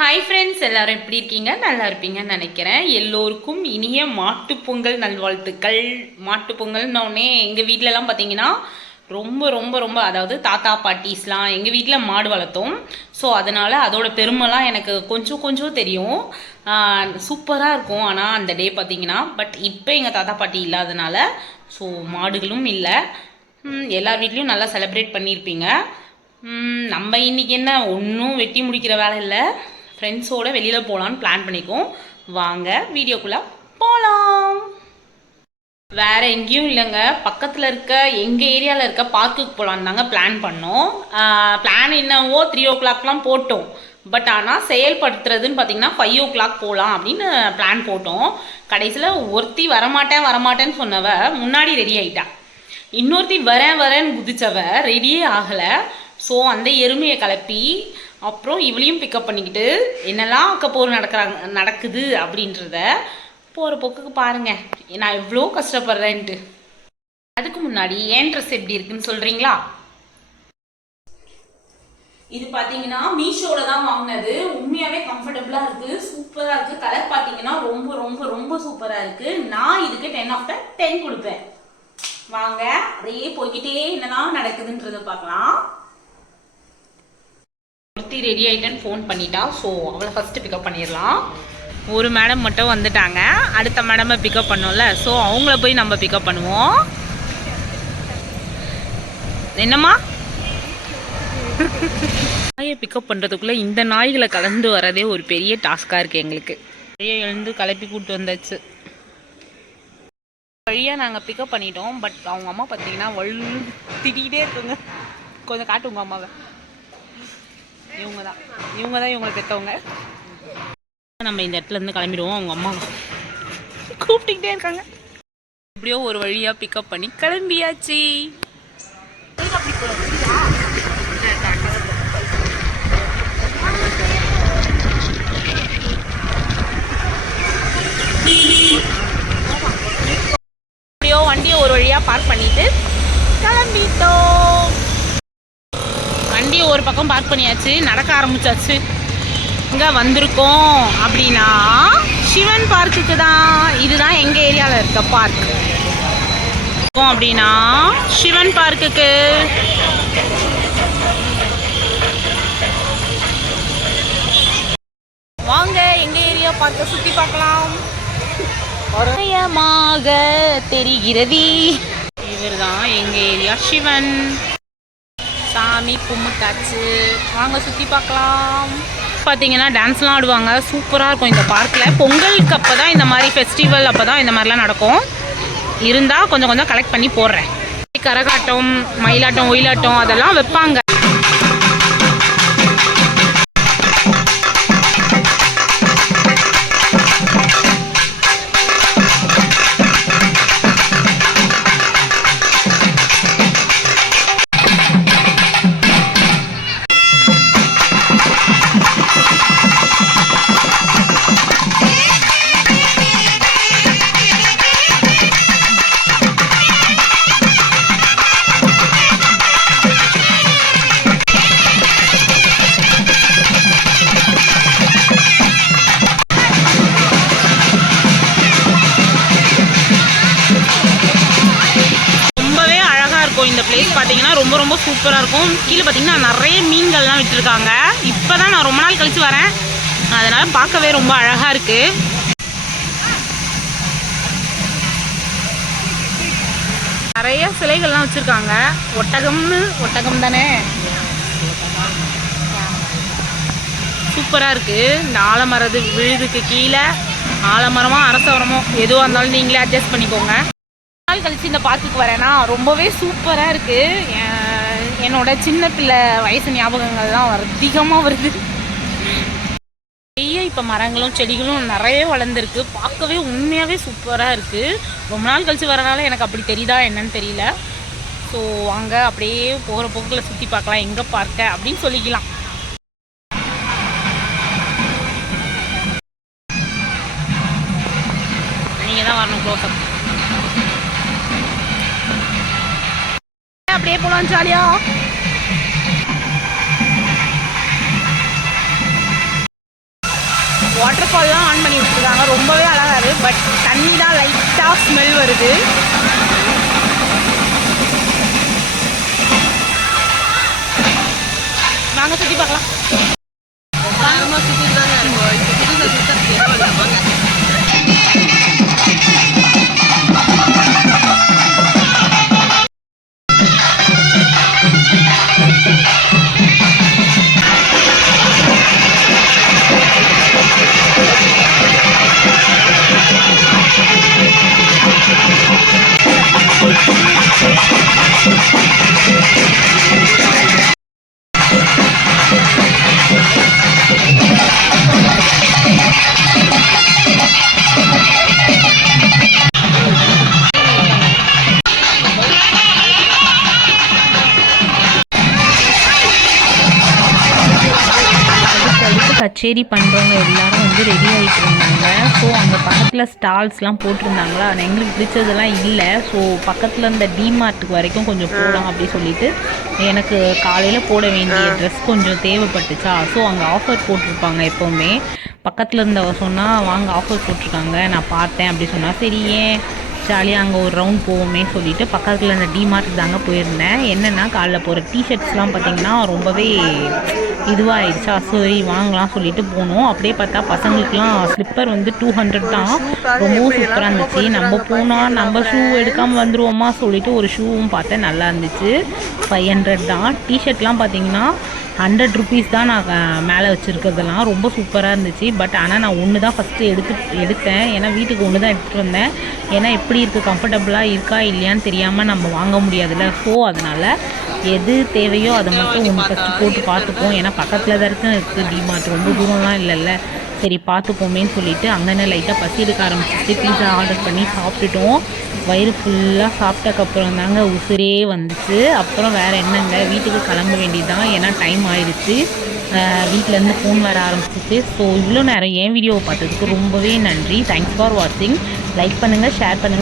Hi friends எல்லாரும் எப்படி இருக்கீங்க? நல்லா இருப்பீங்கன்னு நினைக்கிறேன். எல்லோருக்கும் இனிய மாட்டுப்பொங்கல் நல்வாழ்த்துக்கள். மாட்டுப் பொங்கல்னோடனே எங்கள் வீட்டிலலாம் பார்த்தீங்கன்னா ரொம்ப ரொம்ப ரொம்ப அதாவது தாத்தா பாட்டிஸ்லாம் எங்கள் வீட்டில் மாடு வளர்த்தோம். ஸோ அதனால் அதோட பெருமைலாம் எனக்கு கொஞ்சம் கொஞ்சம் தெரியும். சூப்பராக இருக்கும். ஆனால் அந்த டே பார்த்தீங்கன்னா பட் இப்போ எங்கள் தாத்தா பாட்டி இல்லாதனால ஸோ மாடுகளும் இல்லை. எல்லார் வீட்லேயும் நல்லா செலிப்ரேட் பண்ணியிருப்பீங்க நம்ம இன்னைக்கு என்ன ஒன்றும் வெட்டி முடிக்கிற வேலை இல்லை. ஃப்ரெண்ட்ஸோடு வெளியில் போகலான்னு பிளான் பண்ணிக்கோம் வாங்க வீடியோக்குள்ளே போகலாம் வேற எங்கேயும் இல்லைங்க. பக்கத்தில் இருக்க எங்கள் ஏரியாவில் இருக்க பார்க்குக்கு போகலான்னு தாங்க பிளான் பண்ணோம். பிளான் என்னவோ த்ரீ ஓ கிளாக்லாம் போட்டோம். பட் ஆனால் செயல்படுத்துறதுன்னு பார்த்தீங்கன்னா ஃபைவ் ஓ கிளாக் போகலாம் அப்படின்னு பிளான் போட்டோம். கடைசியில் ஒருத்தி வரமாட்டேன் வரமாட்டேன்னு சொன்னவ முன்னாடி ரெடி ஆகிட்டா இன்னொருத்தி வரேன் வரேன்னு குதிச்சவ ரெடியே ஆகலை. ஸோ அந்த எருமையை கிளப்பி அப்புறம் இவளையும் பிக்கப் பண்ணிக்கிட்டு என்னெல்லாம் அக்கப்போர் நடக்கிறாங்க நடக்குது? அப்படின்றத போகிற போக்குக்கு பாருங்க. நான் எவ்வளோ கஷ்டப்படுறேன்ட்டு. அதுக்கு முன்னாடி ஏன் ட்ரெஸ் எப்படி இருக்குன்னு சொல்கிறீங்களா இது பார்த்தீங்கன்னா மீஷோவில் தான் வாங்கினது. உண்மையாகவே கம்ஃபர்டபுளாக இருக்குது சூப்பராக இருக்குது கலர் பார்த்தீங்கன்னா ரொம்ப ரொம்ப ரொம்ப சூப்பராக இருக்குது நான் இதுக்கு டென் ஆஃப் த டென் கொடுப்பேன். வாங்க அப்படியே போய்கிட்டே என்னதான் நடக்குதுன்றத பார்க்கலாம். ஒருத்தி ரெடி ஆகிட்டேன்னு ஃபோன் பண்ணிட்டா. ஸோ அவளை ஃபஸ்ட்டு பிக்கப் பண்ணிடலாம். ஒரு மேடம் மட்டும் வந்துட்டாங்க. அடுத்த மேடமை பிக்கப் பண்ணோம்ல. ஸோ அவங்கள போய் நம்ம பிக்கப் பண்ணுவோம். என்னம்மா? நாயை பிக்கப் பண்ணுறதுக்குள்ளே இந்த நாய்களை கலந்து வரதே ஒரு பெரிய டாஸ்காக இருக்குது எங்களுக்கு. வழியை எழுந்து கிளப்பி கூப்பிட்டு வந்தாச்சு. வழியாக நாங்கள் பிக்கப் பண்ணிட்டோம். பட் அவங்க அம்மா பார்த்தீங்கன்னா வல் திட்டிகிட்டே இருக்குங்க. கொஞ்சம் காட்டு உங்கள் அம்மாவை. இவங்க தான் இவங்க தான் இவங்களை பெற்றவங்க நம்ம இந்த இடத்துல இருந்து கிளம்பிடுவோம். அவங்க அம்மா கூப்பிட்டுக்கிட்டே இருக்காங்க. எப்படியோ ஒரு வழியாக பிக்கப் பண்ணி கிளம்பியாச்சு. எப்படியோ வண்டியை ஒரு வழியாக பார்க் பண்ணிட்டு கிளம்பிட்டோம். வண்டியை ஒரு பக்கம் பார்க் பண்ணியாச்சு நடக்க ஆரம்பிச்சாச்சு. இங்கே வந்திருக்கோம் அப்படின்னா சிவன் பார்க்குக்கு தான். இதுதான் எங்கள் ஏரியாவில் இருக்க பார்க் அப்படின்னா சிவன் பார்க்குக்கு வாங்க எங்கள் ஏரியா பார்க்க சுற்றி பார்க்கலாம். தெரிகிறது. இவர் தான் எங்கள் ஏரியா சிவன். சாமி கும்பிட்டாச்சு வாங்க சுற்றி பார்க்கலாம். பார்த்தீங்கன்னா டான்ஸ்லாம் ஆடுவாங்க. சூப்பராக இருக்கும் இந்த பார்க்கில் பொங்கலுக்கு அப்போ தான் இந்த மாதிரி ஃபெஸ்டிவல் அப்போ தான் இந்த மாதிரிலாம் நடக்கும். இருந்தால் கொஞ்சம் கொஞ்சம் கலெக்ட் பண்ணி போடுறேன். கரகாட்டம் மயிலாட்டம் ஒயிலாட்டம் அதெல்லாம் வைப்பாங்க. இந்த பிளேஸ் பார்த்தீங்கன்னா ரொம்ப ரொம்ப சூப்பராக இருக்கும். கீழே பார்த்தீங்கன்னா நிறைய மீன்கள்லாம் விட்டுருக்காங்க இப்போ தான் நான் ரொம்ப நாள் கழித்து வரேன். அதனால் பார்க்கவே ரொம்ப அழகாக இருக்குது நிறைய சிலைகள்லாம் வச்சுருக்காங்க. ஒட்டகம்னு ஒட்டகம் தானே? சூப்பராக இருக்குது இந்த ஆலமரது விழுதுக்கு கீழே ஆலமரமோ அரசமரமோ எதுவாக இருந்தாலும் நீங்களே அட்ஜஸ்ட் பண்ணிக்கோங்க. நாள் கழிச்சு இந்த பார்க்குக்கு வரேன்னா ரொம்பவே சூப்பராக இருக்குது என்னோட சின்ன பிள்ளை வயசு ஞாபகங்கள்லாம் அதிகமாக வருது. நிறைய இப்போ மரங்களும் செடிகளும் நிறைய வளர்ந்துருக்கு. பார்க்கவே உண்மையாகவே சூப்பராக இருக்குது ரொம்ப நாள் கழிச்சு வரனால எனக்கு அப்படி தெரியுதா என்னன்னு தெரியல. ஸோ அங்கே அப்படியே போகிற போக்கில் சுற்றி பார்க்கலாம். எங்கே பார்க்க? அப்படின்னு சொல்லிக்கலாம். நீங்கள் தான் வரணும் க்ளோஸ்அப் அப்படியே போகலாம் ஜாலியாக வாட்டர் ஃபால்லாம் ஆன் பண்ணி விட்டுருக்காங்க ரொம்பவே அழகாக இருக்குது பட் தண்ணி தான் லைட்டாக ஸ்மெல் வருது. வாங்க சுற்றி பார்க்கலாம். கச்சேரி பண்ணுறவங்க எல்லாரும் வந்து ரெடி ஆகிட்டு இருந்தாங்க. ஸோ அங்கே பக்கத்தில் ஸ்டால்ஸ்லாம் போட்டிருந்தாங்களா? ஆனால் எங்களுக்கு பிடிச்சதெல்லாம் இல்லை. ஸோ பக்கத்தில் இந்த டிமார்ட்டுக்கு வரைக்கும் கொஞ்சம் போடும் அப்படி சொல்லிட்டு எனக்கு காலையில் போட வேண்டிய ட்ரெஸ் கொஞ்சம் தேவைப்பட்டுச்சா? ஸோ அங்கே ஆஃபர் போட்டிருப்பாங்க எப்போவுமே. பக்கத்தில் இருந்தவ சொன்னால் வாங்க ஆஃபர் போட்டிருக்காங்க. நான் பார்த்தேன் அப்படி சொன்னால் சரி ஏன் ஜாலியாக அங்கே ஒரு ரவுண்ட் போவோமே சொல்லிட்டு பக்கத்தில் அந்த டிமார்ட் தாங்க போயிருந்தேன். என்னென்னா காலைல போகிற டிஷர்ட்ஸ்லாம் பார்த்தீங்கன்னா ரொம்பவே இதுவாகிடுச்சா சரி வாங்கலாம் சொல்லிட்டு போனோம். அப்படியே பார்த்தா பசங்களுக்குலாம் ஸ்லிப்பர் வந்து டூ ஹண்ட்ரட் தான். ரொம்பவும் சூப்பராக இருந்துச்சு. நம்ம போனால் நம்ம ஷூ எடுக்காமல் வந்துருவோமா சொல்லிட்டு ஒரு ஷூவும் பார்த்தேன். நல்லா இருந்துச்சு. ஃபைவ் ஹண்ட்ரட் தான். டிஷர்ட்லாம் பார்த்தீங்கன்னா ஹண்ட்ரட் ருபீஸ் தான் நான் மேலே வச்சுருக்கிறதெல்லாம். ரொம்ப சூப்பராக இருந்துச்சு. பட் ஆனால் நான் ஒன்று தான் ஃபஸ்ட்டு எடுத்து எடுத்தேன். ஏன்னா வீட்டுக்கு ஒன்று தான் எடுத்துகிட்டு வந்தேன். ஏன்னா எப்படி இருக்குது கம்ஃபர்டபுளாக இருக்கா? இல்லையான்னு தெரியாமல் நம்ம வாங்க முடியாதுல்ல. ஸோ அதனால் எது தேவையோ அதை மட்டும் ஒன்று ஃபஸ்ட்டு போட்டு பார்த்துப்போம். ஏன்னா பக்கத்தில் தான் இருக்குது இருக்குது டிமார்ட் ரொம்ப தூரம்லாம் இல்லைல்ல. சரி பார்த்துப்போமேன்னு சொல்லிவிட்டு அங்கனே லைட்டாக பசி எடுக்க ஆரம்பிச்சிட்டு பீஸா ஆர்டர் பண்ணி சாப்பிட்டுட்டோம். வயிறு ஃபுல்லாக சாப்பிட்டக்கப்புறம் தாங்க உசுரே வந்துச்சு. அப்புறம் வேறு என்னங்க வீட்டுக்கு கிளம்ப வேண்டியதுதான். ஏன்னா டைம் ஆயிடுச்சு. வீட்டிலேருந்து ஃபோன் வர ஆரம்பிச்சிச்சு. ஸோ இவ்வளோ நேரம் என் வீடியோவை பார்த்ததுக்கு ரொம்பவே நன்றி. தேங்க்ஸ் ஃபார் வாட்சிங் லைக் பண்ணுங்கள் ஷேர் பண்ணுங்கள்